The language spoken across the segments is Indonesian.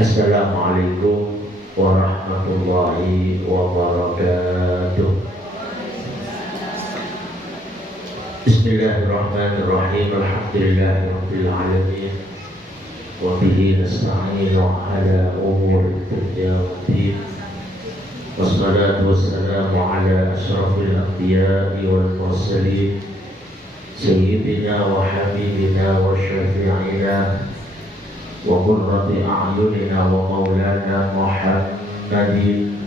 Assalamualaikum warahmatullahi wabarakatuh. Bismillahirrahmanirrahim. Alhamdulillahirabbil alamin. Wa bihi nasta'inu ala umuri dunya waddin. Wassalatu wassalamu ala asyrafil anbiya'i wal mursalin sayyidina wa habibina wa syafi'ina wa qurrati a'yunina wa maulana Muhammadin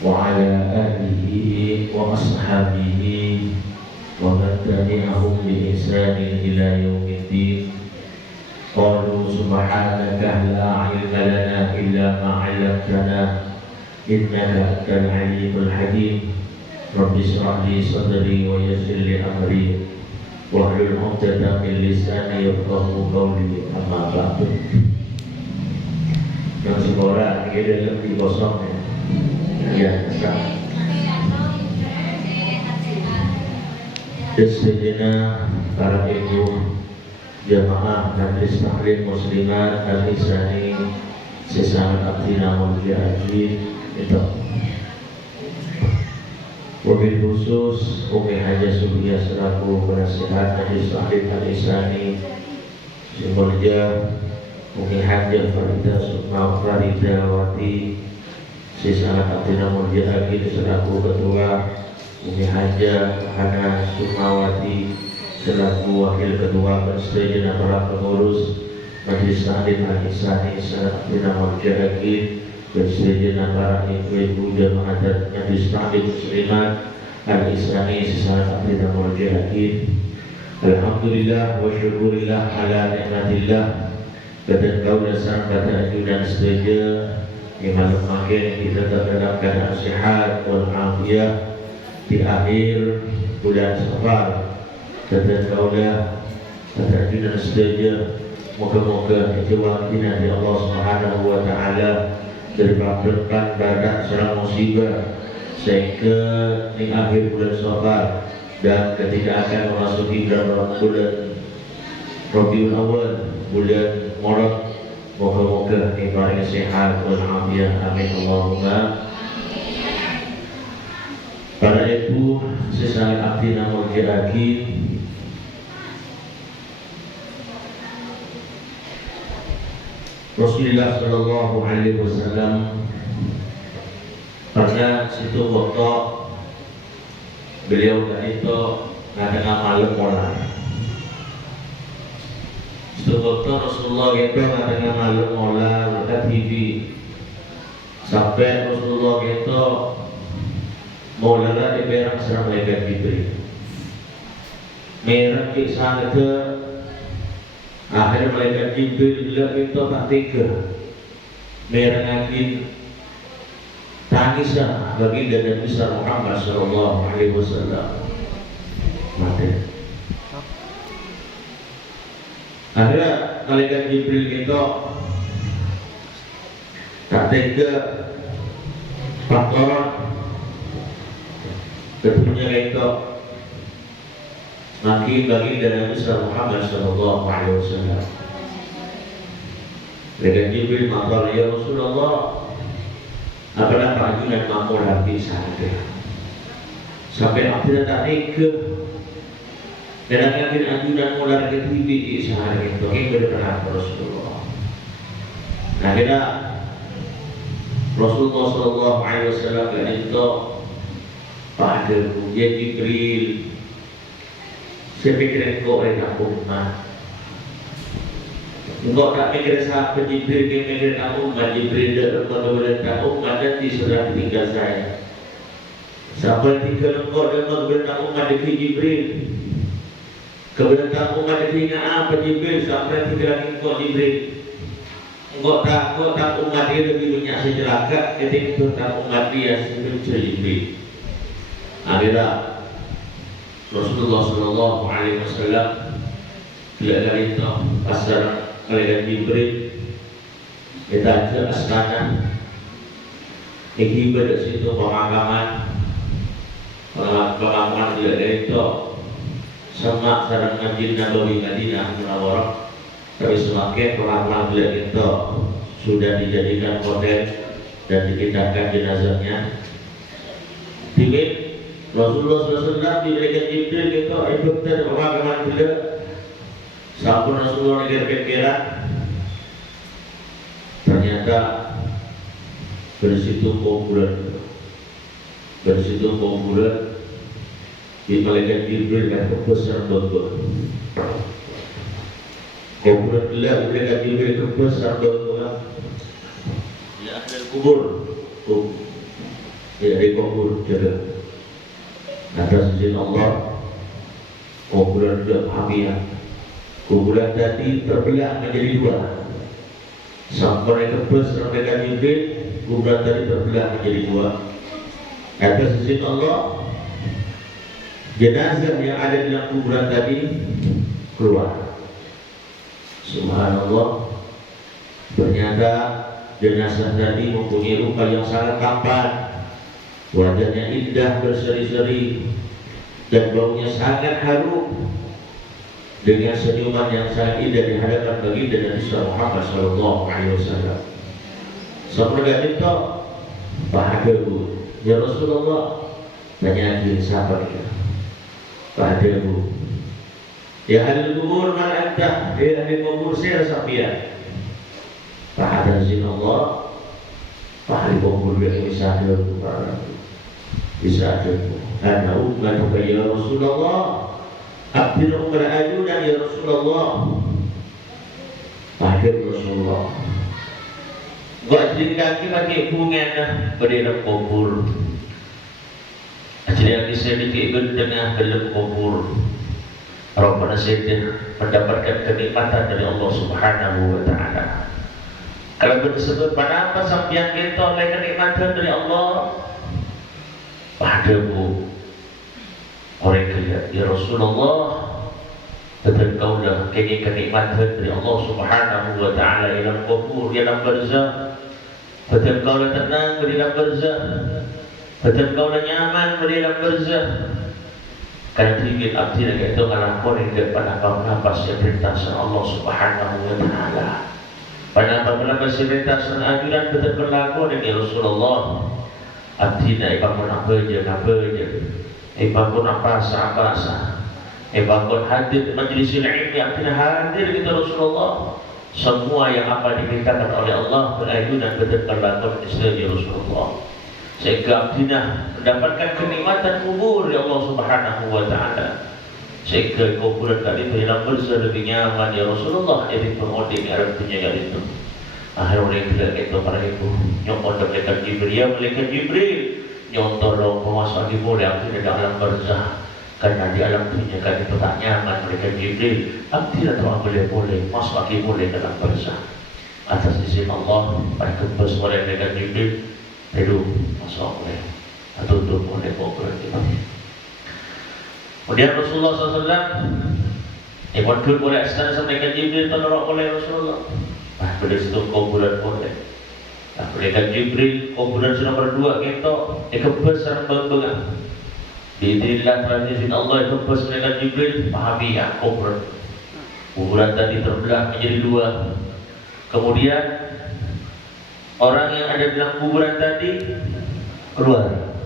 wa ala alihi wa ashabihi wa man tabi'ahum bi ihsanin ila yaumiddin. Qalu subhanaka la ilma lana illa ma 'allamtana innaka antal alimul hakim. Rabbi shrah li sadri wa yassir li amri wahlul 'uqdatam min lisani yafqahu qawli. Amma ba'du. Yang sekolah ini dalam di kosong ya. Sejenak para ibu jamaah Majelis Taklim Muslimat Al-Ihsani Sesama Abdina Mulki Haji itu wabil khusus Umi Haja Subiya selaku penasihat Majelis Taklim Al-Ihsani Simulja Umi Haja Farida Sukma Faridawati Sesama Abdina Mulki Haji selaku ketua, Umi Haja Hana Sukmawati selaku wakil ketua, dan sejenak para pengurus Majelis Taklim Al-Ihsani Abdina Mulki Haji, dan sejenak para ibu-ibu jamaah Majelis Taklim Muslimat Al-Ihsani Abdina Mulki Haji. Alhamdulillah wa syukurillah ala nikmatillah. Badan kaulah sang kata ajudan setuju di malam makin kita dalam keadaan sehat wal afiyah di akhir bulan Safar. Badan kaulah kata ajudan setuju, moga-moga kejawabnya di Allah Subhanahu wa Ta'ala terpaksa badak serang musibah sehingga di akhir bulan Safar dan ketika akan memasuki bulan Rabiul Awal, bulan Maret, moga-moga ibadah sehat wal afiyah. Amin Allahumma. Para ibu sesama Abdina Mulki Haji, Rasulullah Sallallahu Alaihi Wasallam pernah situ waktu beliau kan itu ngadakan malam mola. Situ waktu Rasulullah itu ngadakan malam mola dekat TV sampai Rasulullah itu mola di berang serang malaikat Jibril. Merah kisah itu akhirnya malaikat Jibril bilang itu tak tega. Merah angin tangislah bagi dan besar Muhammad Sallallahu Alaihi Wasallam mati. Akhirnya malaikat Jibril itu tak tega faktor ketunya itu makin bagi dan besar Muhammad Sallallahu Alaihi Wasallam. Malaikat Jibril mengatakan, ya Rasulullah, apakah panggilan mampu lagi sahaja sampai akhirnya tak tega dan akhirnya ajudan mulai ke TV di sehari itu yang berperan Rasulullah. Akhirnya Rasulullah Sallallahu Alaihi Wasallam itu pada ya Jibril, saya pikir kau ada umat. Engkau tak mikir siapa Jibril, dia mikir kamu umat. Jibril dan benar-benar umat nanti sudah tinggal saya. Siapa tinggal engkau dan benar-benar umat dari Jibril. Kebenaran umat dari apa Jibril sampai tinggal engkau Jibril. Engkau tak umat dia lebih banyak sejelaka ketika itu tak umat dia sebelum Jibril. Akhirnya Rasulullah Sallallahu Alaihi Wasallam bila itu pasal malaikat Jibril kita ke astana ini pada situ pemakaman bila itu sama sarang Masjid Nabawi Madinah Munawwarah Tapi semakin pelan-pelan bila kita sudah dijadikan hotel dan dipindahkan jenazahnya, tiba Rasulullah SAW diberikan Jibril kita dokter pemakaman bila sampun Rasulullah negara pikiran, ternyata bersitu bulan di malaikat Jibril dan kebesar bangga. Kuburan gelap malaikat Jibril kebesar bangga. Ya ahli kubur, ya di kubur jaga. Atas izin Allah, kuburan gelap hamiah. Kuburan tadi terbelah menjadi dua. Sampai kebesar malaikat Jibril, kuburan tadi terbelah menjadi dua. Atas izin Allah, jenazah yang ada di dalam kuburan tadi keluar. Subhanallah, ternyata jenazah tadi mempunyai rupa yang sangat tampan, wajahnya indah berseri-seri dan baunya sangat harum, dengan senyuman yang sangat indah di hadapan baginda Nabi Muhammad SAW. Semoga kita bahagia bu, ya Rasulullah, tanya lagi siapa kita? Bahagia bu. Ya ahli kubur man anta, ya ahli kubur saya sapian. Bahagia zin Allah, ahli kubur yang bisa ada, bisa ada. Ana ummatuka ya Rasulullah, abdiru berayunan ya Rasulullah. Bahagia Rasulullah. Buat jadi kaki pakai bunga berdiri kubur. Jadi yang diselidiki tengah dalam kubur. Rabbana Sayyidina mendapatkan kenikmatan dari Allah Subhanahu wa Ta'ala. Kalau disebut kenapa sampian kita oleh kenikmatan dari Allah, padamu orang kaya ya Rasulullah, betul kaulah kini kenikmatan dari Allah Subhanahu wa Ta'ala dalam kubur, dalam barzakh. Betul kaulah tenang di dalam barzakh, betul kaulah nyaman di dalam barzakh. Karena tinggi abdi lagi itu ngalakon yang depan apa-apa perintah Allah Subhanahu wa Ta'ala. Pada apa-apa perintah ajudan betul berlaku dengan Rasulullah. Abdi nak bangun apa je, bangun apa sah. Bangun hadir majlis ilmu abdi nak hadir kita Rasulullah. Semua yang apa dimintakan oleh Allah berajudan betul berlaku dengan Rasulullah. Sehingga abdina mendapatkan kenikmatan kubur ya Allah Subhanahu wa Ta'ala. Sehingga kuburan tadi dalam barzakh lebih nyaman ya Rasulullah. Jadi pengodi ni arah punya itu. Akhir oleh kita itu para ibu nyontor malaikat Jibril nyontor penguasa di boleh abdi dalam alam barzakh. Karena di alam dunia kan itu tak nyaman malaikat Jibril. Abdi tak boleh masuk lagi boleh dalam barzakh. Atas izin Allah pada kebes oleh malaikat Jibril. Hidup masuk oleh atau tutup oleh kuburan itu. Kemudian Rasulullah SAW ikut oleh istana malaikat Jibril terlorok oleh Rasulullah. Pada situ kuburan boleh. Malaikat Jibril kuburan nomor 2 kita ikebesar bangga. Diidillah transisin Allah ikebes malaikat Jibril pahami ya kuburan tadi terbelah menjadi 2. Kemudian orang yang ada dalam kuburan tadi keluar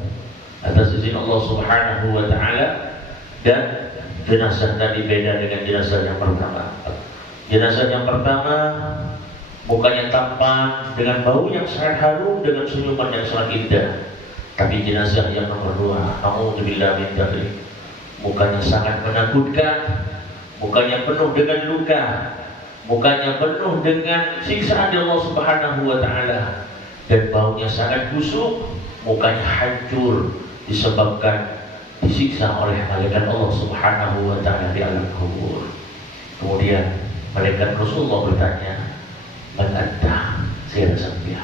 atas izin Allah Subhanahu wa Ta'ala. Dan jenazah tadi beda dengan jenazah yang pertama. Jenazah yang pertama mukanya tampan dengan bau yang sangat harum, dengan senyuman yang sangat indah. Tapi jenazah yang nomor 2, naudzubillah min dzalik, mukanya sangat menakutkan, mukanya penuh dengan luka, mukanya penuh dengan siksaan Allah Subhanahu wa Ta'ala, dan baunya sangat busuk, mukanya hancur disebabkan disiksa oleh malaikat Allah Subhanahu wa Ta'ala di alam kubur. Kemudian malaikat Rasulullah bertanya, "Man anta?" Saya sampai.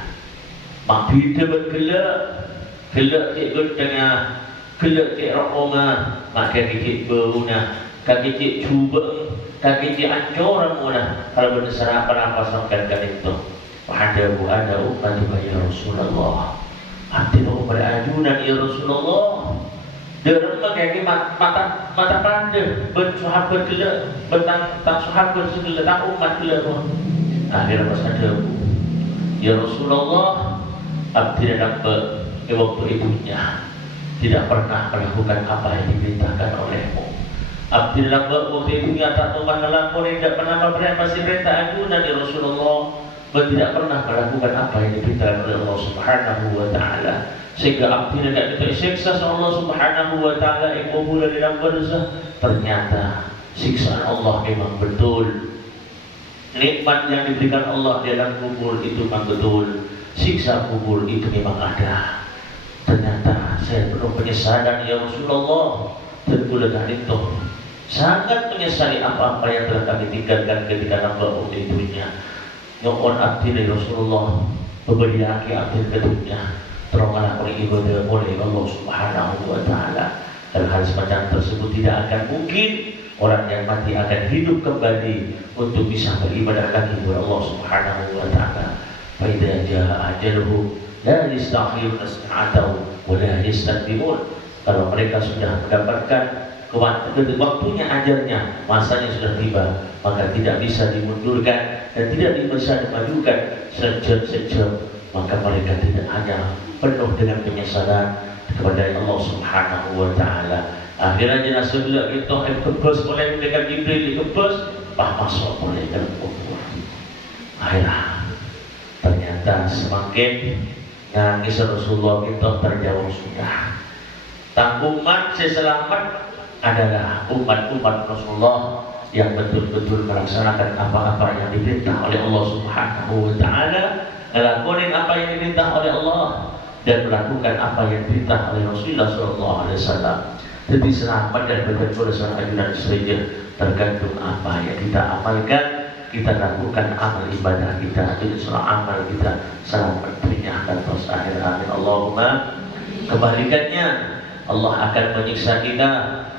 Mak kita bergelak cik bertengah, gelak cik rakoma, maka cik beruna, kaki cik cuba, kaki cik ancur muna. Kalau berdasar apa sampai itu. Ada umat ya Rasulullah. Hati nak berajunan ya Rasulullah. Derem mengkaki mata pandai bersahabat gila bertang sahabat segala tang umat gila pun. Akhirnya pas ada ya Rasulullah, abdi dan waktu ibunya tidak pernah melakukan apa yang diperintahkan olehmu. Abdi dan waktu ibunya tak tumpah ngelakoni tidak pernah memberi pasti perintah aku dan ya Rasulullah tidak pernah melakukan apa yang diperintahkan oleh Allah Subhanahu wa Ta'ala, sehingga abdi tidak disiksa Allah Subhanahu wa Ta'ala ikubul dalam barzah. Ternyata siksaan Allah memang betul, nikmat yang diberikan Allah dalam kubur itu memang betul, siksa kubur itu memang ada. Ternyata saya penuh penyesalan ya Rasulullah, dan bulan itu sangat menyesali apa-apa yang telah kami tinggalkan ketika nampak waktu itunya. Nyokon abdi dari Rasulullah berbagi abdi kedunya terongalah oleh ibadah oleh Allah Subhanahu wa Ta'ala. Dan hal semacam tersebut tidak akan mungkin orang yang mati akan hidup kembali untuk bisa beribadah lagi kepada Allah Subhanahu wa Ta'ala. Fa idza jaa ajaluhum la yastakhiruna sa'atan wa la yastaqdimun. Kalau mereka sudah mendapatkan waktunya ajalnya, masanya sudah tiba, maka tidak bisa dimundurkan dan tidak bisa dimajukan sejam-sejam. Maka mereka tidak hanya penuh dengan penyesalan kepada Allah Subhanahu wa Ta'ala. Akhirnya jenazah beliau itu dikebus oleh malaikat Jibril, dikebus masuk oleh dalam kubur. Akhirnya ternyata semakin nangis Rasulullah itu terjawab sudah. Tanggungan seselamat adalah umat-umat Rasulullah yang betul-betul melaksanakan apa-apa yang diperintah oleh Allah Subhanahu wa Ta'ala, melakukan apa yang diperintah oleh Allah dan melakukan apa yang diperintah oleh Rasulullah sallallahu alaihi wasallam. Jadi selamat dan betul seorang ajudan saja tergantung apa yang kita amalkan, kita lakukan amal ibadah kita, jadi seorang amal kita selamat dunia dan akhir. Amin Allahumma. Kebalikannya Allah akan menyiksa kita,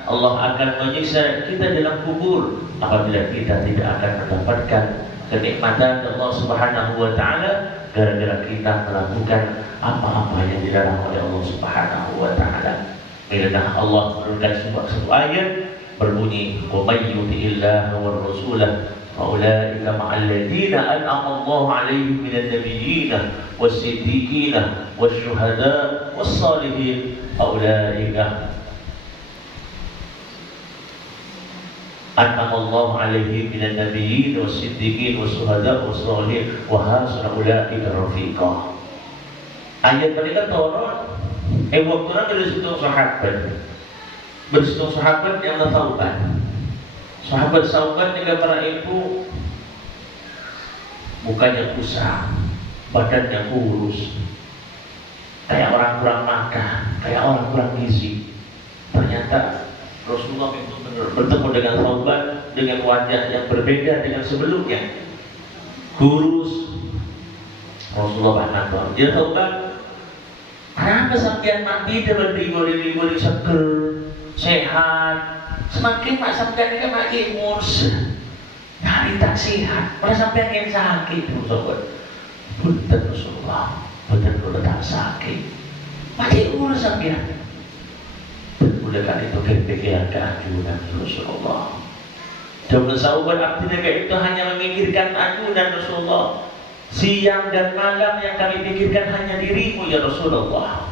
Allah akan menyiksa kita dalam kubur apabila kita tidak akan mendapatkan kenikmatan Allah Subhanahu wa Ta'ala gara-gara kita melakukan apa-apa yang dilarang oleh Allah Subhanahu wa Ta'ala. Bila Allah menurunkan sebuah ayat berbunyi wa may yuti'illah wa rasulah fa ulaika ma'al ladzina an'ama Allah 'alaihim minan nabiyyin was-siddiqin wasyuhada was-salihin fa ulaika an'ama Allah 'alaihim minan nabiyyin was-siddiqin wasyuhada was-salihin wa hasuna ulaika rafiqa. Ayat mereka turun waktu ada situ sahabat bersitu sahabat yang taubat. Sahabat saubat juga para ibu mukanya kusam, badannya kurus, kayak orang kurang makan, kayak orang kurang gizi. Ternyata Rasulullah itu bertemu dengan saubat dengan wajah yang berbeda dengan sebelumnya, kurus. Rasulullah banyak dia saubat. Kenapa sampean mati dengan ribu-ribu seger, sehat? Semakin mak sampean ini makin murs, hari tak sehat. Pada sampean yang sakit, sahabat. Punten Rasulullah, punten kalau tak sakit, makin murs sampean. Dan mulai kali itu kepikiran keajunan Rasulullah. Dan sahabat abdi itu hanya memikirkan ajunan Rasulullah. Siang dan malam yang kami pikirkan hanya dirimu ya Rasulullah.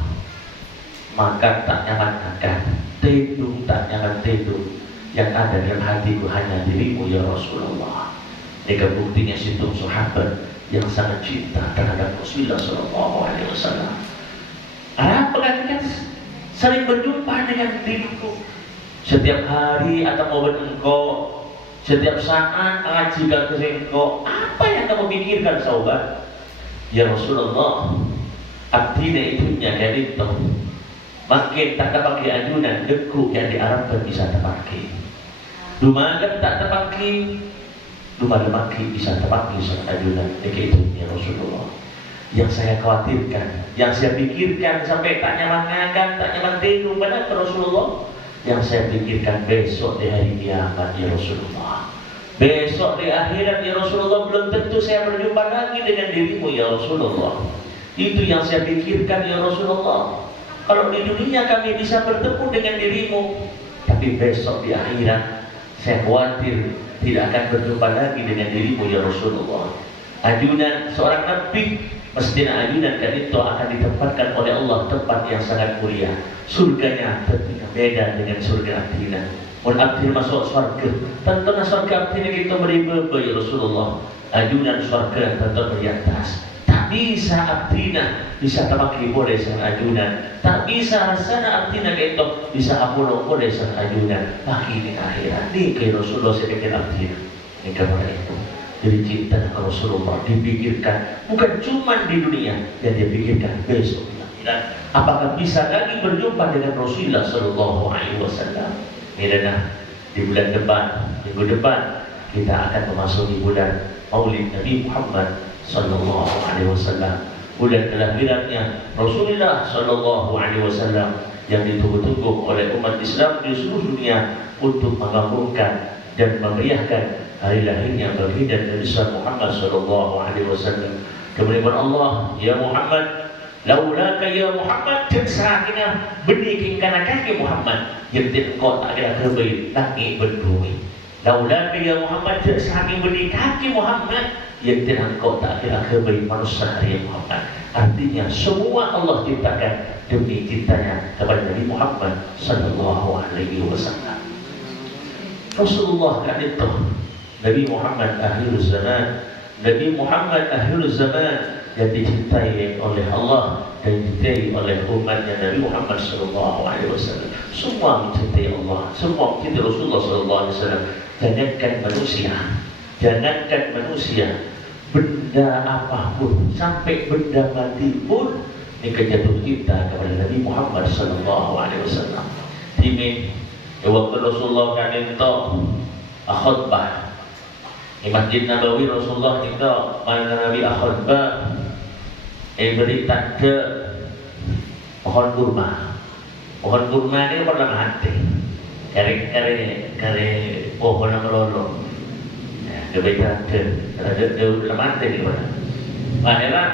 Makan tak nyaman makan, tidur tak nyaman tidur. Yang ada dalam hatiku hanya dirimu ya Rasulullah. Ini buktinya situ sahabat yang sangat cinta terhadap Rasulullah sallallahu alaihi wasallam. Apa kan sering berjumpa dengan diriku setiap hari atau mau engkau, setiap saat mengaji ke engkau. Apa yang kamu pikirkan sahabat? Ya Rasulullah, abdina itunya dari itu makin tak terpakai ajunan deku yang diharapkan bisa terpakai. Dumagan tak terpakai, dumagan bisa terpakai sama ajunan deku itunya Rasulullah. Yang saya khawatirkan, yang saya pikirkan sampai tak nyaman makan, tak nyaman tidur pada Rasulullah. Yang saya pikirkan besok di hari kiamat ya Rasulullah. Besok di akhirat ya Rasulullah, belum tentu saya berjumpa lagi dengan dirimu ya Rasulullah. Itu yang saya pikirkan ya Rasulullah. Kalau di dunia kami bisa bertemu dengan dirimu, tapi besok di akhirat saya khawatir tidak akan berjumpa lagi dengan dirimu ya Rasulullah. Ajunan seorang nabi, mestinya ajunan dan itu akan ditempatkan oleh Allah tempat yang sangat mulia. Surganya tentunya beda dengan surga Abdina. Mun Abdina masuk surga, tentunya surga Abdina kita beribu ya Rasulullah. Ajunan surga tentu di atas. Tak bisa Abdina bisa terpakai boleh sang ajunan. Tak bisa rasana Abdina kita bisa apolo boleh sang ajunan. Lagi di akhirat ni ke Rasulullah sebagai Abdina. Ini kabar itu. Jadi cinta dengan Rasulullah dipikirkan bukan cuma di dunia, yang dia pikirkan besok di akhirat. Apakah bisa lagi berjumpa dengan Rasulullah Sallallahu Alaihi Wasallam? Ini di bulan depan, minggu depan kita akan memasuki bulan Maulid Nabi Muhammad Sallallahu Alaihi Wasallam. Bulan kelahirannya Rasulullah Sallallahu Alaihi Wasallam yang ditunggu-tunggu oleh umat Islam di seluruh dunia untuk mengaburkan dan memeriahkan hari lahirnya baginda Nabi Muhammad Sallallahu Alaihi Wasallam. Kemudian Allah, ya Muhammad, laulaka ya Muhammad, jaksakina beniking kana kaki Muhammad, yang kau tak ada kerbaik lagi berdui. Laulaka ya Muhammad, jaksaking benih kaki Muhammad, yang kau tak ada kerbaik manusia hari Muhammad. Artinya semua Allah ciptakan demi cintanya kepada Nabi Muhammad Sallallahu Alaihi Wasallam. Rasulullah kan itu Nabi Muhammad akhir zaman, Nabi Muhammad akhir zaman yang dicintai oleh Allah dan dicintai oleh umatnya Nabi Muhammad Sallallahu Alaihi Wasallam. Semua mencintai Allah, semua mencintai Rasulullah Sallallahu Alaihi Wasallam. Jangankan manusia, benda apapun, sampai benda mati pun ini jatuh cinta kepada Nabi Muhammad Sallallahu Alaihi Wasallam. Ini waktu Rasulullah kan itu khutbah di Masjid Nabawi, Rasulullah itu mana Nabi khutbah beri tanda pohon kurma. Pohon kurma ini pernah mati. Kare pohon yang melolong. Kebaikan ada mati di mana? Akhirnya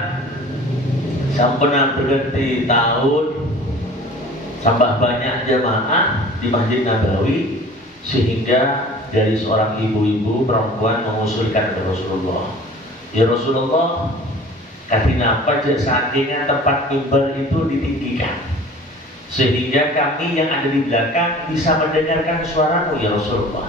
sampai berganti tahun, tambah banyak jemaah di Masjid Nabawi sehingga dari seorang ibu-ibu perempuan mengusulkan ke Rasulullah, ya Rasulullah, kenapa saatnya tempat mimbar itu ditinggikan sehingga kami yang ada di belakang bisa mendengarkan suaramu ya Rasulullah.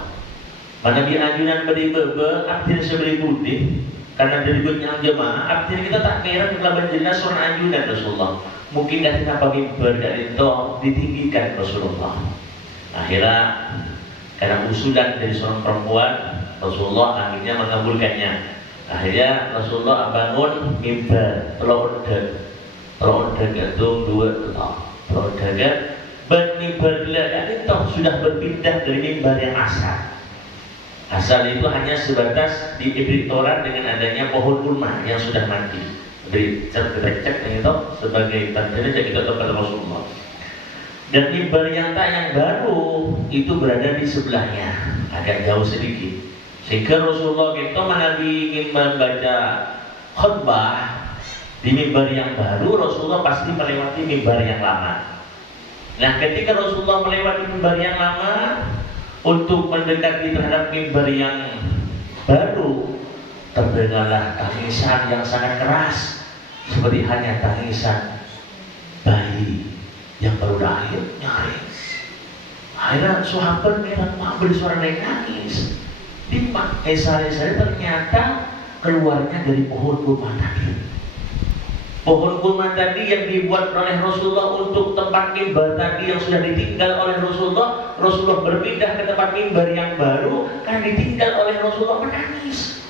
Mana di anjuran beri-bebe, artinya seberi putih, karena dari banyak jemaah, artinya kita tak kira kelaban jelas suara anjuran Rasulullah. Mungkin dari kenapa mimbar dari itu ditinggikan Rasulullah. Akhirnya karena usulan dari seorang perempuan, Rasulullah akhirnya mengabulkannya. Akhirnya Rasulullah bangun mimbar telur gantung dua telur mimbar dan itu sudah berpindah dari mimbar yang asal. Asal itu hanya sebatas diberi toran dengan adanya pohon kurma yang sudah mati. Beri cek itu sebagai tandanya kita kepada Rasulullah. Dan mimbar yang baru itu berada di sebelahnya, agak jauh sedikit. Sehingga Rasulullah itu mana ingin membaca khutbah di mimbar yang baru, Rasulullah pasti melewati mimbar yang lama. Nah, ketika Rasulullah melewati mimbar yang lama untuk mendekati terhadap mimbar yang baru, terdengarlah tangisan yang sangat keras, seperti hanya tangisan bayi yang baru lahir nyaris. Akhirnya sahabat memang mengambil suara nangis. Di saya ternyata keluarnya dari pohon kurma tadi. Pohon kurma tadi yang dibuat oleh Rasulullah untuk tempat mimbar tadi yang sudah ditinggal oleh Rasulullah. Rasulullah berpindah ke tempat mimbar yang baru, kan ditinggal oleh Rasulullah menangis.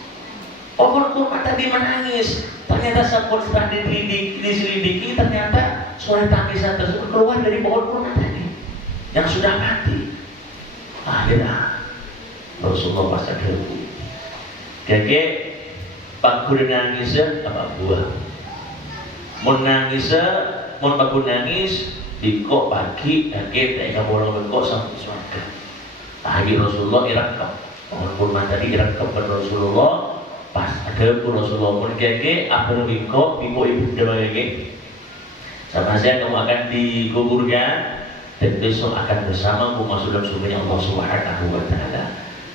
Pohon kurma tadi menangis. Ternyata setelah diselidiki, ternyata suara tangisan tersebut keluar dari pohon kurma tadi yang sudah mati. Akhirnya Rasulullah pasang herbu. Kakek Pak Guru nangis apa buah. Mau nangis, mau bagus nangis, dikok pagi, kakek tak kamu orang kok sampai surga. Akhirnya Rasulullah irakam. Pohon kurma tadi irakam pada Rasulullah. Pas ada pun Rasulullah pun kakek apa bingko ibu dah kakek. Sama saya kamu akan dikuburkan dan besok akan bersamamu masuk dalam surga Allah Subhanahu wa Ta'ala.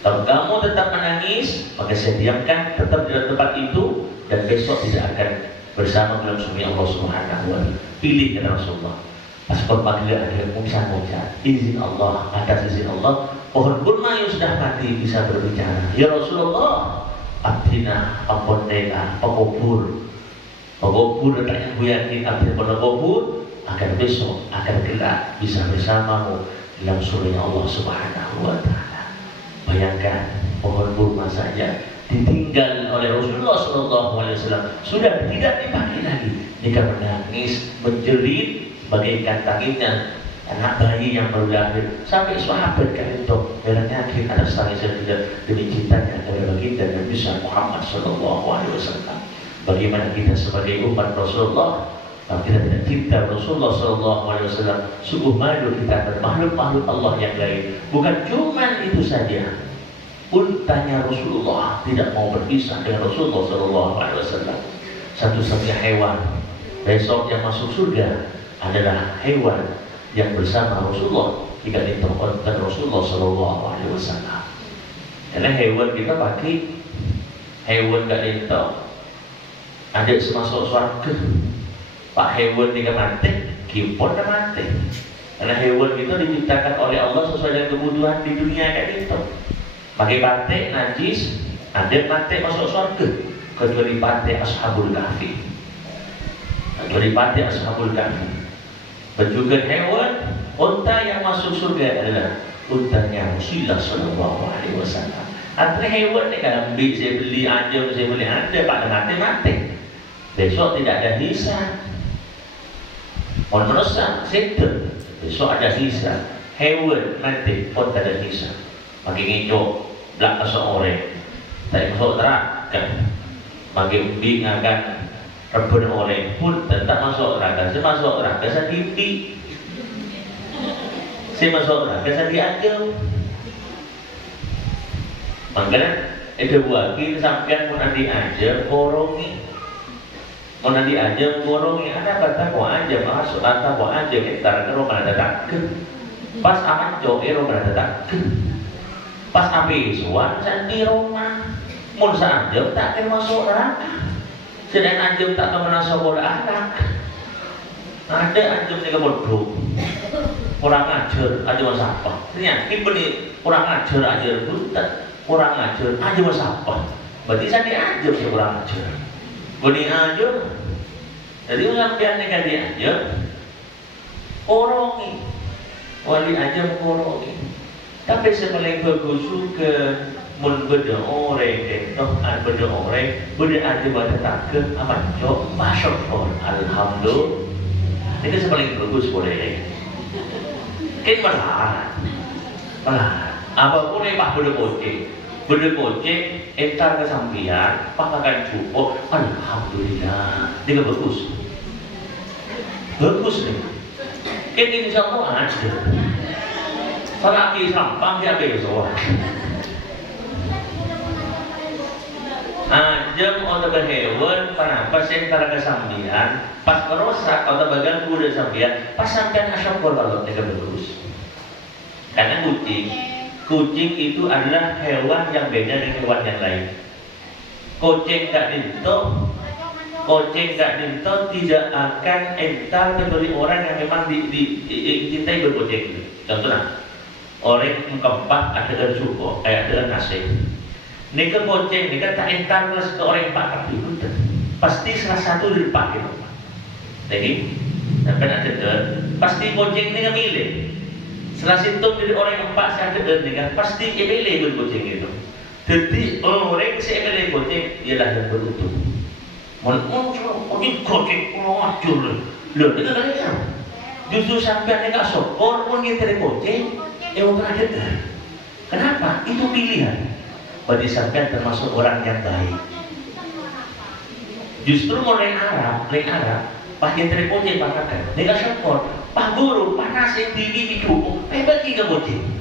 Kalau kamu tetap menangis, maka saya diamkan tetap di dalam tempat itu dan besok tidak akan bersama dalam surga Allah Subhanahu wa Ta'ala. Pilih kata Rasulullah. Pas pagi ada muncul izin Allah, atas izin Allah, pohon kurma yang sudah mati bisa berbicara. Ya Rasulullah, abdina apondeka pekubur letak yang gue yakin abdina pekubur akan besok akan kelak bisa bersamamu dalam surga Allah Subhanahu wa Ta'ala. Bayangkan pohon kurma saja ditinggal oleh Rasulullah SAW sudah tidak dipakai lagi. Jika menangis menjerit bagaikan tanginya anak bayi yang baru lahir sampai sahabat kalentok bernyakit atas tangisan tidak demi cintanya kepada baginda Nabi Muhammad SAW. Bagaimana kita sebagai umat Rasulullah, kalau kita tidak cinta Rasulullah SAW, sungguh malu kita dan makhluk-makhluk Allah yang lain. Bukan cuma itu saja, untanya Rasulullah tidak mau berpisah dengan Rasulullah SAW. Satu-satunya hewan besok yang masuk surga adalah hewan yang bersama Rasulullah jika ditemukan Rasulullah SAW. Karena hewan kita pakai hewan gak lintok ada semasuk surga. Pak hewan dia mati, kipon dah mati. Karena hewan kita diciptakan oleh Allah sesuai dengan kebutuhan di dunia kayak gitu. Pakai batik najis, ada batik masuk surga. Kecuali batik Ashabul Kahfi. Kecuali batik Ashabul Kahfi. Bentukan hewan, unta yang masuk surga adalah untanya Rasulullah SAW. Antara hewan ni kan ambil, saya beli anjing, saya beli ada, pada mati. Besok tidak ada hisab. Mohon merosak, settle. Besok ada hisab. Hewan mati pun tak ada hisab. Makin ngicok, belakang seorang. Tak masuk neraka. Makin ubi akan rebun orang pun tetap masuk neraka. Saya masuk neraka, saya tipi. Saya masuk neraka, saya diajau. Makanya itu buat kita sampai mau nanti aja korongi. Mau nanti aja borongi, ada kata mau aja masuk, kata mau aja kita kalau mana datang ke, pas aman jauh mana datang ke, pas api suan di rumah, mau saja tak akan masuk neraka, sedang anjing tak akan menasab bola anak, ada anjing ni kebodoh, kurang ajar aja mas apa, ternyata ini kurang ajar aja buta, kurang ajar aja mas apa, berarti saya diajar sih kurang ajar. Bani aja, jadi sampean ni kan dia aja, korongi, wali aja korongi. Tapi sepaling bagus juga, mun beda orang, beda orang, beda aja pada takut, amat jauh masuk pun, alhamdulillah. Ini sepaling bagus boleh. Kan malah, apapun yang pak beda kucing. Benda kocek, entar ke sampian, pakai cukup, alhamdulillah, dia bagus nih. Ini insya Allah ada. Salaki sampang dia besok. Jam atau berhewan, kenapa saya entar ke sampian, pas merosak atau bagian kuda sampian, pas sampian asyapur kalau dia bagus. Karena kucing itu adalah hewan yang beda dengan hewan yang lain. Kucing tak tidak akan entar kecuali orang yang memang dicintai berkucing itu. Contohnya, orang keempat ada cukup, ada nasi. Nika kucing, nika tak entar ke orang empat tapi itu pasti salah satu dari empat itu. Jadi, sampai ada pasti kucing ini milih. Setelah situng dari orang yang empat saya ada kan pasti pilih kucing itu. Jadi orang saya pilih kucing ialah yang berutuh. Kucing ngajur loh itu kan justru sampai nggak sokor pun kita dari kucing bukan ada. Kenapa? Itu pilihan. Bagi sampai termasuk orang yang baik. Justru mulai Arab, pas kita dari kucing pakai nggak sokor. Pak Guru, panas yang tinggi itu, bagi ke kucing.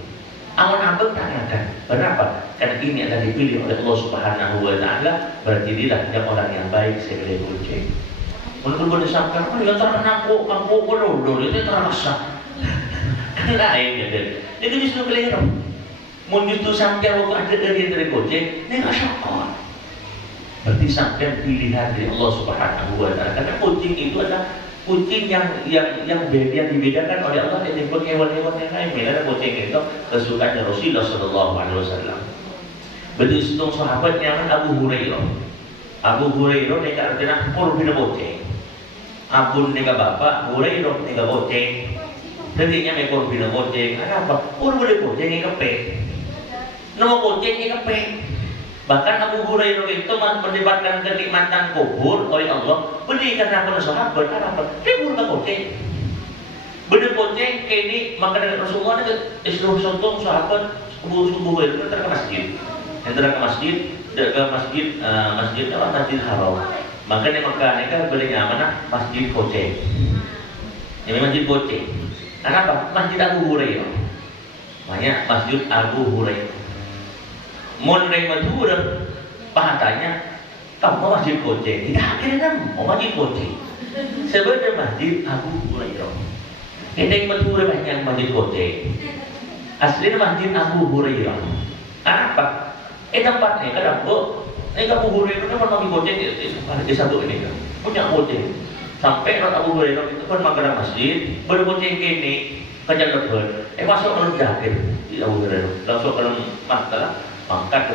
Awan abang tanyakan, kenapa? Karena ini adalah dipilih oleh Allah Subhanahu wa Ta'ala. Berarti inilah yang orang yang baik saya pilih kucing. Walaupun boleh sampai, oh ya terkena aku, kamu bodoh, itu terasa. Lain ya kan? Itu justru keliru. Munjuk tu sampai waktu ada dari Gojek, ini nggak syakon. Berarti sampai pilihan dari Allah Subhanahu Wa Taala. Karena kucing itu adalah kucing yang beda, yang dibedakan oleh Allah dari hewan-hewan yang lain. Karena kucing itu kesukaan Rasulullah Sallallahu Alaihi Wasallam. Betul setung sahabat nyaman Abu Hurairah. Abu Hurairah mereka artinya kurbina kucing. Abun nega bapak, Hurairah nega kucing. Nantinya mekor bina kucing. Kenapa? Boleh kucing yang kepe. Nama kucing yang kepe. Bahkan Abu Hurairah itu mendapatkan kenikmatan kubur oleh Allah. Beri karena para sahabat, kenapa? Ribut ke kucing. Bener kucing kini makanan Rasulullah itu istilah sontong sahabat subuh itu ke masjid. Yang ke masjid, masjid Haram. Makanya mereka beli mana masjid kucing. Ini masjid kucing. Kenapa? Masjid Abu Hurairah. Banyak masjid Abu Hurairah. Mun reng madura, pahatanya, kamu masjid kucing. Kita akhirnya mau masjid kucing. Sebenarnya masjid Abu Hurairah. Ini madura banyak masjid kucing. Aslinya masjid Abu Hurairah. Kenapa? Tempatnya kadang Abu Hurairah kan masjid kucing di satu ini kan. Punya kucing. Sampai Abu Hurairah itu kan makanan masjid, berkucing kini kerja lebar. Masuk ke jahit di Abu Hurairah, langsung ke maktab, mangkat ke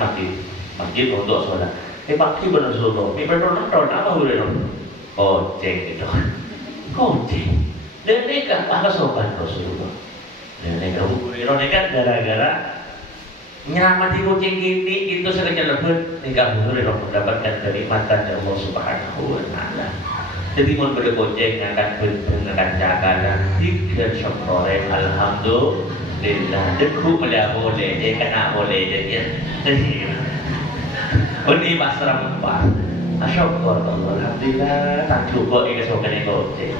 masjid untuk sholat. Pagi benar Rasulullah, ini benar Abu Hurairah, kucing itu, kucing. Dan mereka apa sopan Rasulullah. Dan mereka Abu Hurairah ini kan gara-gara nyeramati kucing kini itu sekejap lebar. Mereka Abu Hurairah mendapatkan kenikmatan dari Allah Subhanahu Wa Taala. Jadi mun berkucing akan jaga tiga syukurin alhamdulillah. Deku melihat boleh, dia kena boleh jadi. Ini pasrah empat. Syukur Allah, alhamdulillah. Tak cukup ini kesukaan kucing.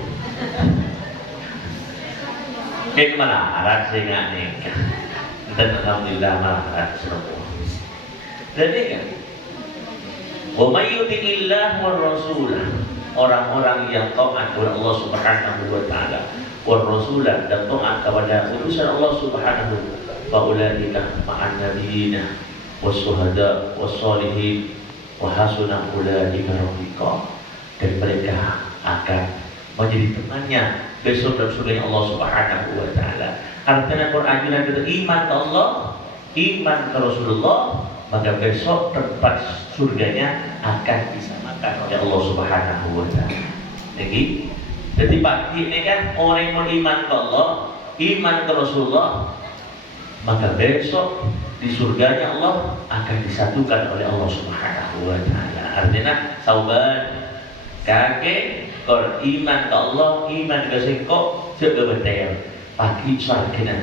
Kita malah harap sehingga nikah. Dan alhamdulillah malah harap semua. Jadi kan, wa may yuti'illah wa rasulah. Orang-orang yang taat kepada Allah Subhanahu Wa Taala, wa rasulah dan taat kepada utusan Allah Subhanahu Wa Taala, fa ulaika ma'an nabiyina was-syuhada was-shalihin wa hasuna ulaika rafiqa. Dan mereka akan menjadi temannya besok dalam surga Allah Subhanahu Wa Taala. Artinya Quran itu iman ke Allah, iman ke Rasulullah, maka besok tempat surganya akan disamakan oleh Allah Subhanahu Wa Taala. Jadi pagi ini kan orang yang beriman ke Allah, iman ke Rasulullah, maka besok di surganya Allah akan disatukan oleh Allah Subhanahu Wa Taala. Artinya sauban kakek kalau iman ke Allah, iman ke sengkok, jaga betel. Pagi surganya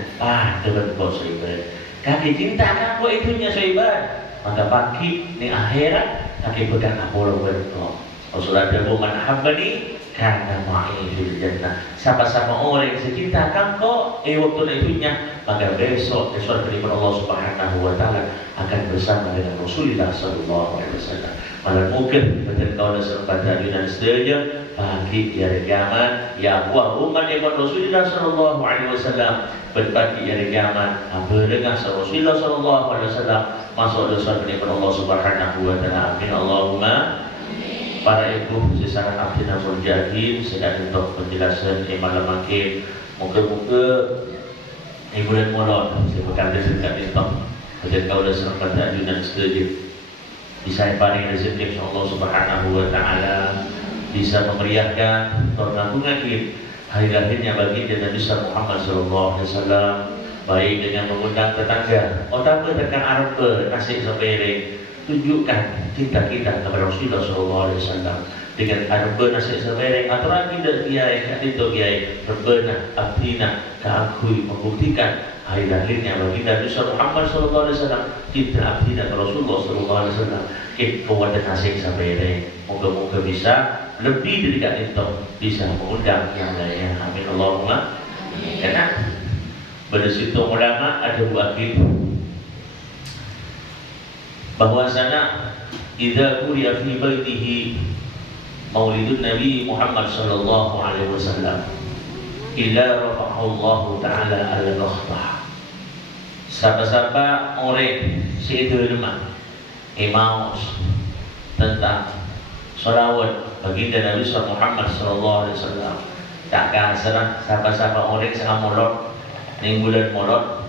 dengan kau sahabat. Kakek cinta kamu itunya sahabat. Maka pagi di akhirat kaki pegang apolo berdoa. Rasulullah berdoa man habbani karena ma'i fil jannah. Sama-sama orang yang secinta kamu waktu itunya, maka besok di surga Allah Subhanahu Wa Taala akan bersama dengan Rasulullah Sallallahu Alaihi Wasallam. Malah mungkin betul kau dasar pada dunia sedaja pagi hari kiamat ya buah umat yang Rasulullah Sallallahu Alaihi Wasallam berbagi hari kiamat dengan Rasulullah Sallallahu Alaihi Wasallam masuk dosa kepada Allah Subhanahu Wa Taala. Amin Allahumma. Para ibu sesaran abdina mujahid sedang untuk penjelasan malam makin muka-muka ibu dan molon sebagai dekat itu dan kau dah serta takjub dan setuju bisa paling rezeki Allah Subhanahu Wa Taala, bisa memeriahkan tahun akhir hari lahirnya bagi Nabi Muhammad Sallallahu Alaihi Wasallam, baik dengan mengundang tetangga, otak tekan Arab nasi sepele, tunjukkan cinta kita kepada Rasulullah Sallallahu Alaihi Wasallam dengan Arab nasi sepele, aturan kita kiai itu kiai berbena abdina keakui membuktikan hari lahirnya bagi Nabi Muhammad Sallallahu Alaihi Wasallam, cinta abdina ke Rasulullah Sallallahu Alaihi Wasallam. Kuat nasi sepele, moga-moga bisa lebih dari itu bisa mengundang yang lain. Amin Allahumma. Karena pada situ ulama ada wakil bahwasana idza quriya fi baitihi Maulidun Nabi Muhammad sallallahu alaihi wasallam illa rafa'allahu ta'ala al-ghahtah. Siapa-siapa orang itu lemah imaus tentang sholawat baginda Nabi Muhammad sallallahu alaihi wasallam, takkan serah siapa-siapa orang yang molot ning bulan molot,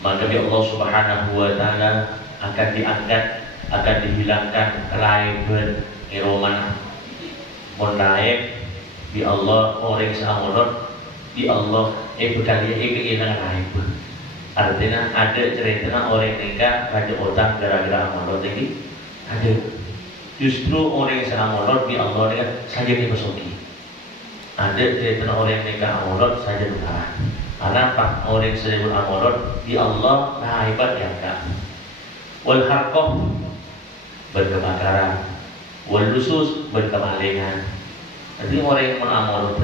maka Allah Subhanahu wa taala akan diangkat, akan dihilangkan kelaiban iromana mondaek di Allah orang yang molot di Allah berkali kehilangan lain. Artinya ada cerita orang nikah raja utang gara-gara molot ini ada. Justru orang yang sangat molot di Allah ini saja dipesoki. Ada cerita orang yang nikah molot saja berkarat. Kenapa orang yang sedang molot di Allah nah hebat yang tak. Wal harqah berkebakaran, wal lusus berkemalingan. Jadi orang yang molot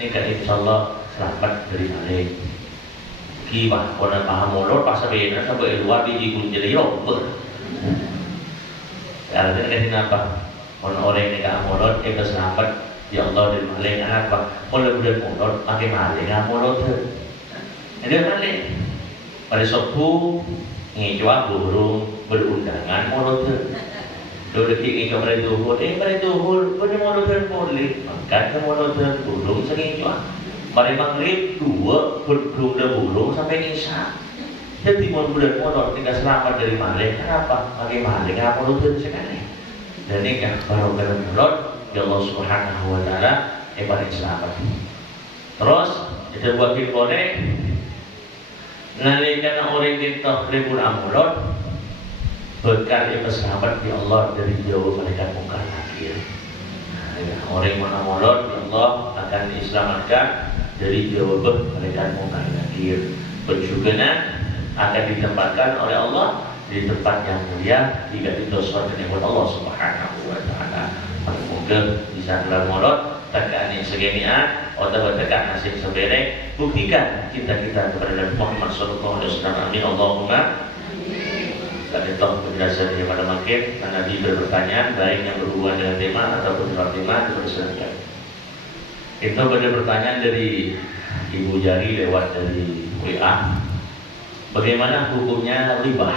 nikah insyaallah selamat dari maling. Khi mà còn là bà một lốt bà sẽ về nó sẽ bị luar di ikut jadi robot. Artinya kenapa? Orang yang tidak molot itu selamat ya Allah dari maling. Apa? Kalau udah molot pakai maling molot tu. Dia maling. Pada suatu ngejual burung berundangan molot tu. Dulu kita pada duhur, pada duhur punya molot tu molot. Makan molot tu burung sering jual. Pada maghrib dua belum burung sampai isya. Jadi bulan molot tidak selamat dari maling. Kenapa? Pakai maling apa molot sekali. Dan ini kan baru molot ya Allah Subhanahu wa taala paling selamat. Terus kita buat boleh nalika orang kita ribut molot berkah selamat ya Allah dari jauh malaikat mungkar nakir. Orang yang molot ya Allah akan diselamatkan dari jawab malaikat mungkar nakir. Bersyukuran akan ditempatkan oleh Allah di tempat yang mulia jika itu suatu nikmat Allah Subhanahu wa taala. Semoga bisa kelar molot tekan yang seginian atau tekan nasib seberek, buktikan cinta kita kepada Nabi Muhammad sallallahu alaihi wasallam. Amin Allahumma. Dan itu penjelasan daripada makin karena Nabi berpertanyaan baik yang berhubungan dengan tema ataupun luar tema dipersilakan. Itu pada pertanyaan dari Ibu Jari lewat dari WA. Bagaimana hukumnya riba?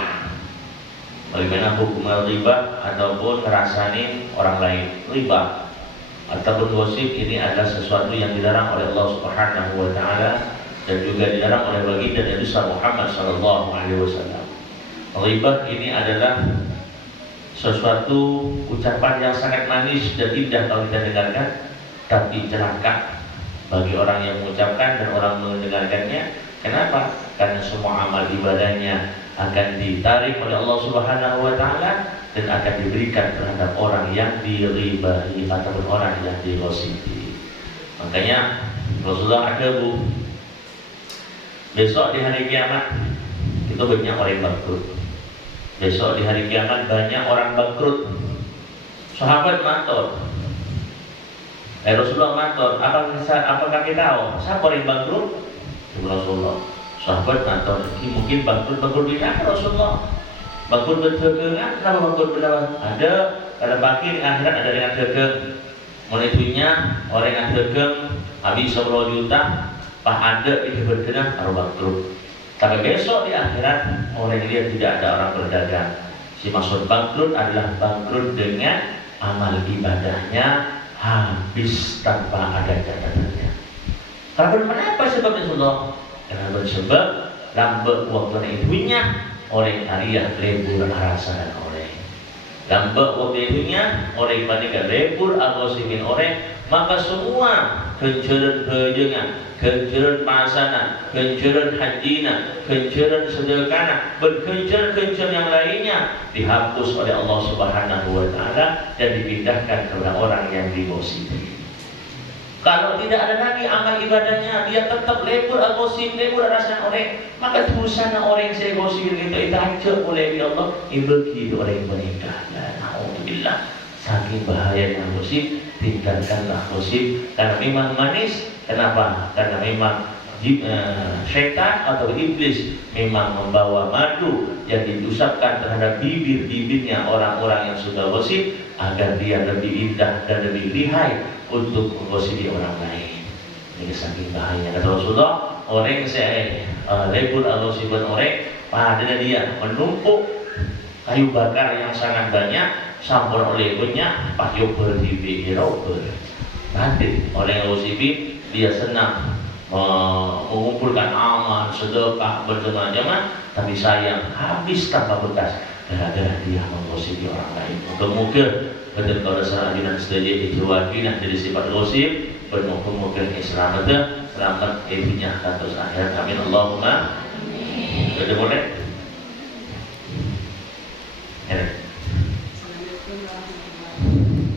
Bagaimana hukum riba ataupun ngerasain orang lain riba ataupun gosip? Ini adalah sesuatu yang dilarang oleh Allah Subhanahu wa taala dan juga dilarang oleh baginda Nabi Muhammad sallallahu alaihi wasallam. Riba ini adalah sesuatu ucapan yang sangat manis dan indah kalau kita dengarkan, tapi celaka bagi orang yang mengucapkan dan orang mendengarkannya. Kenapa? Karena semua amal ibadahnya akan ditarik oleh Allah Subhanahu wa taala dan akan diberikan terhadap orang yang diribahi ataupun orang yang digosipi. Makanya Rasulullah ada besok di hari kiamat itu banyak orang bangkrut. Besok di hari kiamat banyak orang bangkrut. Sahabat matur, Rasulullah matur, apakah kita tahu siapa yang bangkrut? Rasulullah. Sahabat matur, mungkin bangkrut di Rasulullah. Bangkrut berdagangan, kenapa bangkrut berdagangan? Ada fakir akhirat, ada yang dagang. Monitunya orang yang dagang habis 10 juta, pak ada itu berdagang baru bangkrut. Tapi besok di akhirat orang dia tidak ada orang berdagang. Si maksud bangkrut adalah bangkrut dengan amal ibadahnya habis tanpa ada catatannya. Kenapa sebabnya Rasulullah? Karena bersebab lambat waktu itunya orang hariah lebur rasa dan orang lambat waktu itunya orang bandingkan lebur agosimin orang, maka semua kenceran berjengan, kenceran pasana, kenceran hajina, kenceran sedekana, berkencer-kencer yang lainnya dihapus oleh Allah Subhanahu wa taala dan dipindahkan kepada orang yang digosipi. Kalau tidak ada lagi amal ibadahnya, dia tetap lebur al-gosip, lebur rasa orang, maka dosanya orang yang saya gosip itu aja oleh Allah, ibagi itu orang yang menikah. Alhamdulillah, saking bahayanya gosip, tinggalkanlah gosip karena memang manis. Kenapa? Karena memang syaitan atau iblis memang membawa madu yang diusapkan terhadap bibir-bibirnya orang-orang yang sudah gosip agar dia lebih indah dan lebih lihai untuk menggosipi orang lain. Ini saking bahaya. Kata Rasulullah, orang yang saya lebur gosipan orang, pada dia menumpuk kayu bakar yang sangat banyak, sampun oleh punya pakai berdiri erober. Nanti orang yang gosipi dia senang mengumpulkan amal, sedekah, berjamaah, tapi sayang habis tanpa bekas gara-gara dia menggosipi orang lain. Moga-moga betul kalau sahaja setuju itu wakilah dari sifat gosip, bermoga-moga Islam itu selamat ibunya katus akhir. Amin Allahumma. Sudah boleh?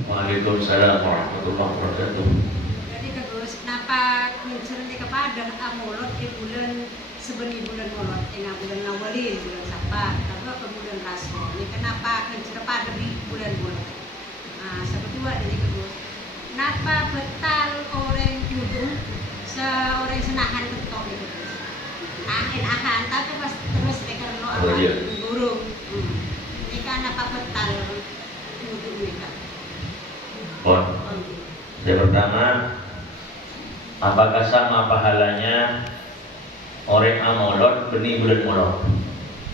Waalaikumsalam warahmatullahi wabarakatuh. Jadi Gus, kenapa kunjung kepada amolot di bulan sebenarnya bulan molot, bulan ngawalin, bulan sabar, tapi ke bulan rasul. Ini kenapa kunjung pada di bulan molot? Nah, sebetulnya jadi Gus, kenapa betal orang judul seorang senahan ketok itu? Akan tapi pas terus karena orang burung. Ini kenapa betal judul mereka? Yang pertama, apakah sama pahalanya orang amolot benih bulan molot?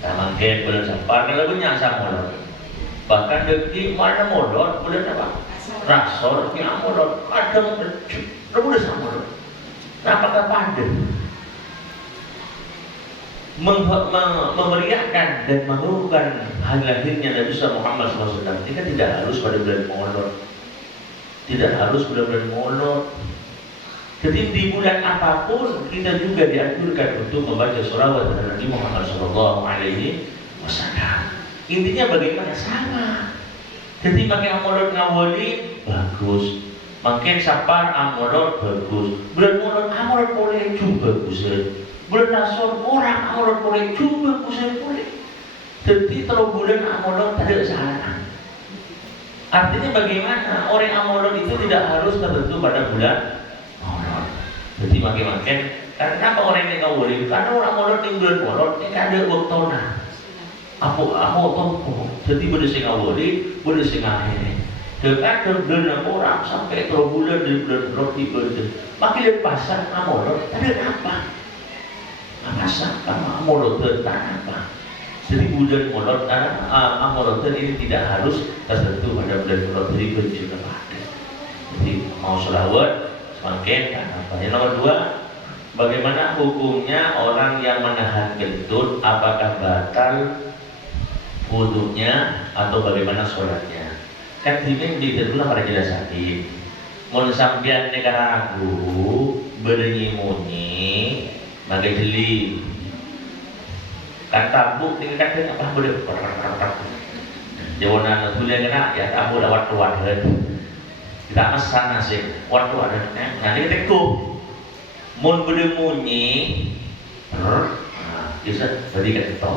Mangke bulan sabar kalau punya sama molot. Bahkan di mana molot bulan apa? Rasol di amolot ada bulan sama molot. Apakah pada memeriahkan dan mengurungkan hari lahirnya Nabi Muhammad SAW? Ini kan tidak harus pada bulan molot. Tidak harus bulan-bulan molot. Jadi di bulan apapun kita juga dianjurkan untuk membaca sholawat kepada Nabi Muhammad SAW. Intinya bagaimana sama. Jadi pakai amolot ngawali bagus, makin sapar amolot bagus. Bulan molot amolot boleh juga bagus. Bulan nasor orang amolot boleh juga bagus boleh. Jadi kalau bulan amolot tidak salah. Artinya bagaimana? Orang amolot itu tidak harus tertentu pada bulan molot. Jadi bagaimana? Karena apa orang yang ngawali? Karena orang molot di bulan molot ini ada waktona. Aku tompo. Jadi boleh sing ngawali, boleh sing akhir. Dekat bulan orang sampai 3 bulan dari bulan molot di bulan. Makin pasar amolot. Ada apa? Apa sama amolot tentang apa? Jadi bulan molot, amolotan ini tidak harus tertentu pada bulan molot. Jadi kunci kepada. Jadi mau sholawat semakin apa? Yang nomor 2, bagaimana hukumnya orang yang menahan kentut? Apakah batal wudunya atau bagaimana sholatnya? Kan ini ditentukan pada jelas sakit. Mau sampean negara aku bernyi muni, maka jeli. Kan tabuk tinggal kata apa boleh jawanan tulisan kena ya kamu dapat waktu tidak masan nasi waktu ada nanti kita mun berdemunyi bisa tadi kan itu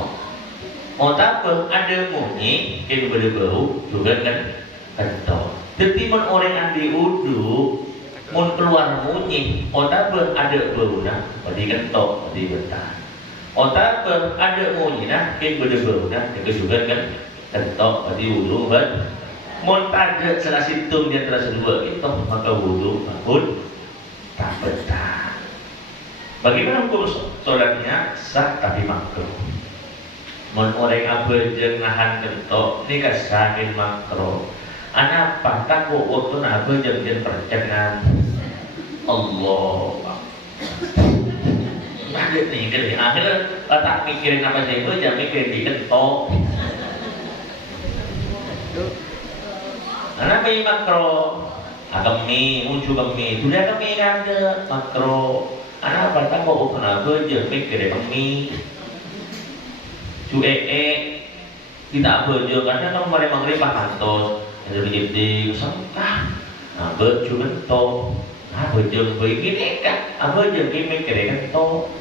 mau apa ada munyi kita berdebau juga kan itu jadi mun orang andi udu mun keluar munyi mau apa ada bau nah tadi kan itu tadi betah. Otak ada munyilah, kita berdebaulah, kita juga kan tentok tadi wudhu kan. Mun ada salah situng di antara kedua itu maka wudhu pun tak betah. Bagaimana hukum sholatnya? Sah tapi makruh. Mun orang apa jeung nahan kentok ini kan saking makruh. Anak patah kok waktu apa jeung percenan Allah. Ada nih kan akhirnya tak mikirin apa sih itu jangan mikirin di kentok. Karena ini makro agami muncul kami sudah kami ada makro anak apa tak kok kenapa jangan mikirin kami cuek kita berjuang karena kamu mulai mengerti pakantos ada begini sengkah apa cuma kentok apa jangan begini kan apa jangan mikirin kentok.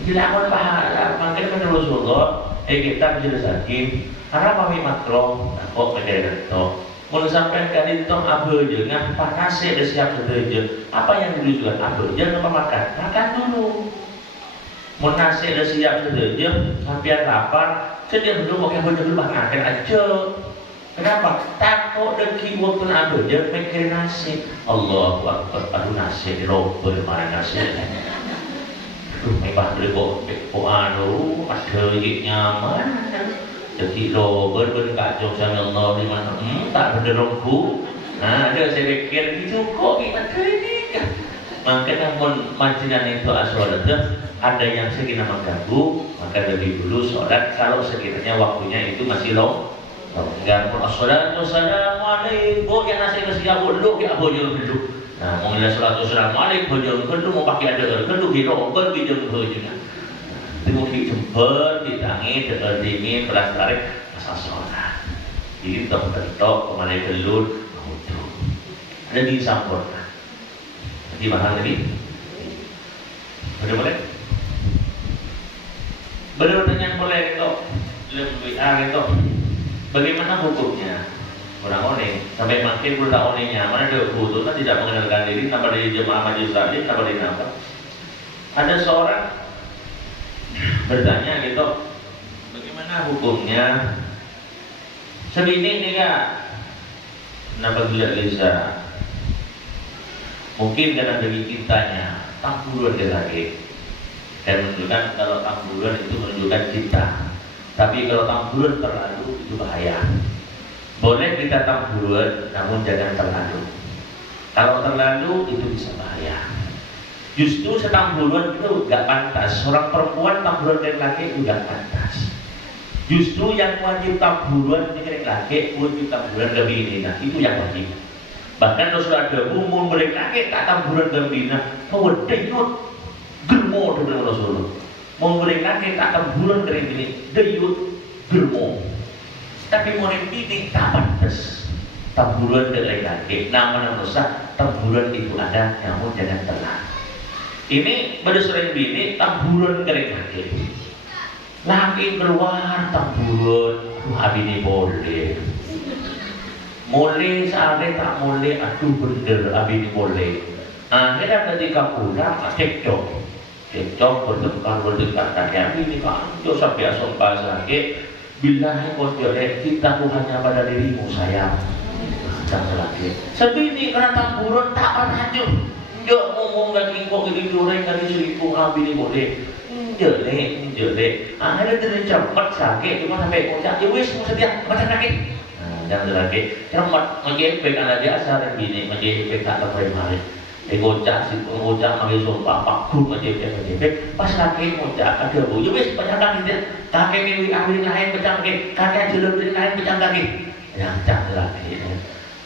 Dilakukan pahala, makanya menurut Rasulullah, kita menjelaskan karena kami makro, kok menjadi itu. Mau sampaikan itu abel dengan panasnya ada siap sederhana. Apa yang dilucukan abel? Jangan lupa makan dulu. Mau nasi ada siap sederhana, sampai lapar, jadi dulu pakai baju dulu makan aja. Kenapa? Tak kok deki waktu ada dia mikir nasib. Allahu Akbar, aduh nasib robel mana nasib. Aduh mewah beli kok anu ada nyaman. Jadi robel berkacau sama Allah di mana? Tak benerongku. Nah, ada saya pikir gitu kok gimana ini kan? Makanya pun majinan itu sholat ada yang sekiranya mengganggu, maka lebih dulu sholat kalau sekiranya waktunya itu masih long. Enggak pun assalatu wassalamualaikum yang nasi nasi aku lu ya bojo dulu. Nah, mau ngeliat salatu wassalamualaikum bojo dulu mau pakai ada dulu gitu, berbijak bojo. Tengok jember ditangi dekat dingin kelas tarik masa sholat. Jadi tok kemana gelur wudu. Ada di sampur. Di mana tadi? Boleh? Bertanya boleh itu lebih itu. Bagaimana hukumnya? Orang oning sampai makin budak oningnya mana ada butuh kan tidak mengenalkan diri tanpa dari jemaah majelis taklim tanpa dari apa? Ada seorang bertanya gitu, bagaimana hukumnya? Sebini nih kak, kenapa gila Lisa? Mungkin karena dari cintanya tambuluan dia lagi dan menunjukkan kalau tambuluan itu menunjukkan cinta. Tapi kalau tambuluan terlalu itu bahaya. Boleh kita tambuluan, namun jangan terlalu. Kalau terlalu itu bisa bahaya. Justru setambuluan itu gak pantas. Seorang perempuan tambuluan dari laki itu gak pantas. Justru yang wajib tambuluan dari laki, wajib tambuluan ke bini. Nah itu yang wajib. Bahkan kalau sudah ada umum mereka tak tamburan gembira, kau deyut germo dengan Rasulullah. Mau mereka tak tamburan dari ini, deyut germo. Tapi mau ini tak pantas tamburan dari laki. Nama rusak tamburan itu ada, namun jangan telat. Ini pada sering bini tamburan dari laki. Laki keluar tamburan, abini boleh. Mulai sehari tak mulai aduh bener abis boleh. Akhirnya ketika pulang cekcok bertengkar tanya ini kan jauh sampai asal bahasa lagi billahi qadilek kita hanya pada dirimu sayang. Jangan lagi sebini karena tamburan tak pernah jauh ngomong lagi kok ini goreng kali seribu abis boleh jelek akhirnya dari cepat sakit cuma sampai kocak ya wis mau sedia macam lagi. Dan lagi cermat ngejepek ada biasa dan bini ngejepek tak lepas mari ngocak si ngocak mari sumpah pakun ngejepek pas lagi ngocak ada bu ya wis pecah kaki dia kakek mimpi ahli lain pecah kaki kakek jelur dari lain pecah kaki yang cak lagi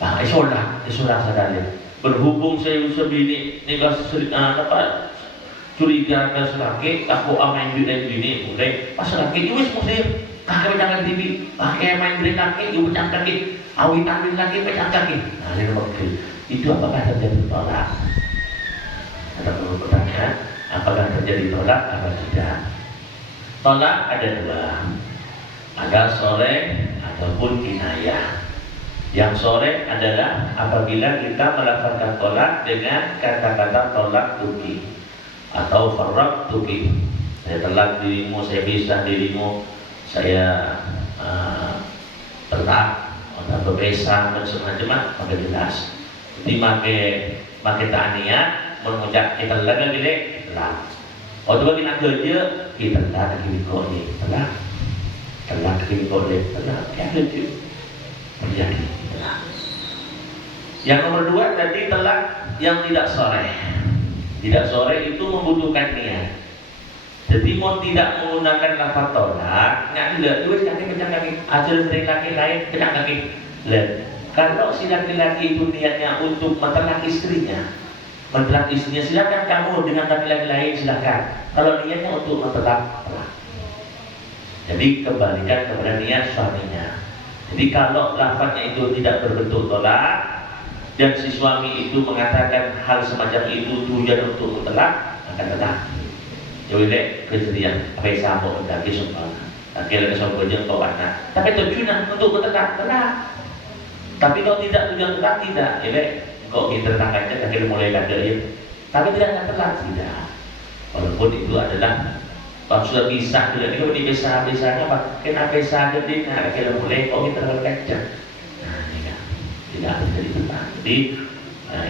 pak isolah sadar berhubung saya sebini nikah apa curiga ke selaki aku amain duit bini mulai pas lagi ya wis mesti kakek pecah kaki TV, kakek main beli kaki, ibu pecah kaki, awi ambil kaki, pecah kaki. Nah, ini nomor itu apakah terjadi tolak? Ada perlu pertanyaan, apakah terjadi tolak atau tidak? Tolak ada dua, ada sore ataupun kinayah. Yang sore adalah apabila kita melafalkan tolak dengan kata-kata tolak tuki atau farrak tuki. Saya telak dirimu, saya pisah dirimu. Saya ternak atau berbesa dan semacamnya maka jelas. Jadi pakai tania mengucap kita lagi gede lah. Waktu bagi nak kerja kita lah lagi kau ni telah lagi kau ni telah ya kerja terjadi telah. Yang nomor dua tadi telak yang tidak sore. Tidak sore itu membutuhkan niat. Jadi mau tidak menggunakan lafaz tolak, nggak tidak tulis kaki pecah kaki, hasil dari laki lain pecah kaki. Kalau si laki-laki itu niatnya untuk mentelak istrinya, silakan kamu dengan laki-laki lain silakan. Kalau niatnya untuk mentelak, jadi kembalikan kepada niat suaminya. Jadi kalau lafaznya itu tidak berbentuk tolak dan si suami itu mengatakan hal semacam itu tujuan untuk mentelak, akan tetap. Jadi kejadian apa yang sama untuk semua, akhirnya sombong jengkau anak. Tapi tujuan untuk bertekad tenang. Tapi kalau tidak tujuan tetap tidak, jadi kok kita tangkapnya akhirnya mulai ada ya. Tapi tidak akan tetap tidak. Walaupun itu adalah sudah bisa, tidak ini bisa bisanya apa? Kenapa bisa jadi? Nah akhirnya mulai kok kita terlalu kacau. Nah ini kan. tidak terjadi telat. Jadi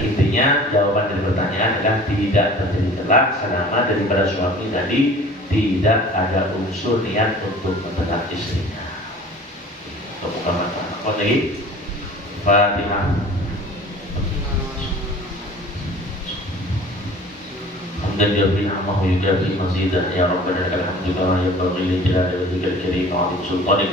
intinya jawaban dari pertanyaan adalah tidak terjadi telat selama daripada suami tadi tidak ada unsur niat untuk mentelat istrinya. Bukan masalah. Apa lagi? Fatihah. حمدا يرضي نعمه يكافئ مزيدا يا ربنا لك الحمد كما ينبغي لجلال وجهك الكريم وعظيم سلطانك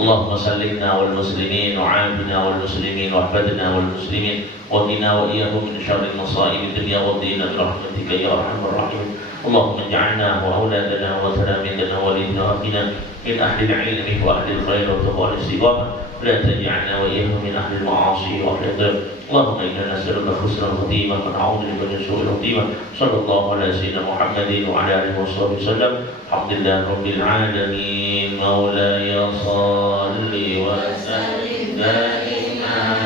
اللهم سلمنا والمسلمين وعافنا والمسلمين واحفظنا والمسلمين وقنا واياهم من شر مصائب الدنيا والدين برحمتك يا ارحم الراحمين اللهم اجعلنا واولادنا وتلاميذنا وولينا واهلنا من اهل العلم واهل الخير والتقوى والاستقامه لا تجعلنا واياهم من اهل المعاصي واهل الذنب اللهم انا نسالك حسن الخاتمه ونعوذ بك من سوء الخاتمه صلى الله على سيدنا محمد وعلى اله وصحبه وسلم الحمد لله رب العالمين مولاي صل وسلم دائما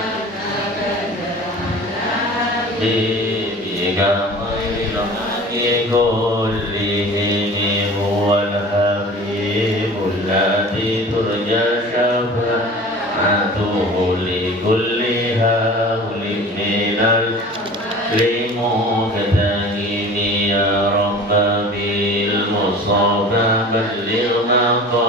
حبيبك خير كلهم هو الحبيب الذي ترجى شفاعته لكل هول من المقتدم يا رب بالمصطفى بلغ مقام